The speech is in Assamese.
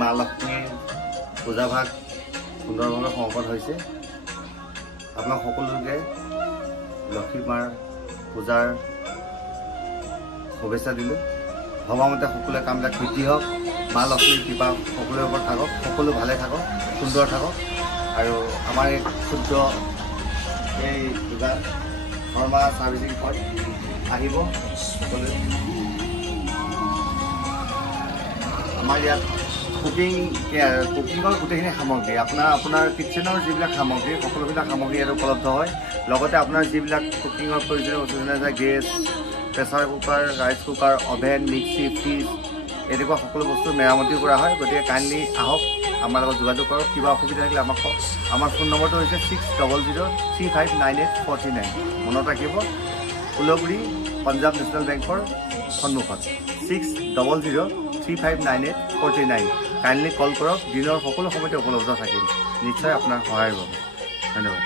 মা লক্ষ্মীৰ পূজাভাগ সুন্দৰভাৱে সমাপন হৈছে। আপোনাক সকলোকে লক্ষ্মী মাৰ পূজাৰ শুভেচ্ছা দিলোঁ। ভবামতে সকলোৱে কামবিলাক বৃদ্ধি হওক, মা লক্ষ্মীৰ কৃপা সকলোৰে ওপৰত থাকক, সকলো ভালে থাকক, সুন্দৰ থাকক। আৰু আমাৰ এই ক্ষুদ্ৰ এই কিবা শৰ্মা ছাৰ্ভিচিং পইণ্ট আহিব সকলোৱে। আমাৰ ইয়াত কুকিঙৰ গোটেইখিনি সামগ্ৰী আপোনাৰ কিটচেনৰ যিবিলাক সামগ্ৰী সকলোবিলাক সামগ্ৰী ইয়াত উপলব্ধ হয়। লগতে আপোনাৰ যিবিলাক কুকিঙৰ প্ৰয়োজনীয় বস্তু যেনে gas, pressure cooker, rice cooker, oven, mixie, fridge এনেকুৱা সকলো বস্তু মেৰামতি কৰা হয়। গতিকে কাইণ্ডলি আহক, আমাৰ লগত যোগাযোগ কৰক। কিবা অসুবিধা থাকিলে আমাক কওক। আমাৰ ফোন নম্বৰটো হৈছে 6003598439। মনত ৰাখিব, উলগুৰি পাঞ্জাৱ নেশ্যনেল বেংকৰ সন্মুখত 6003598439। কাইণ্ডলি কল কৰক। দিনৰ সকলো সময়তে উপলব্ধ থাকিম, নিশ্চয় আপোনাৰ সহায়ৰ বাবে। ধন্যবাদ।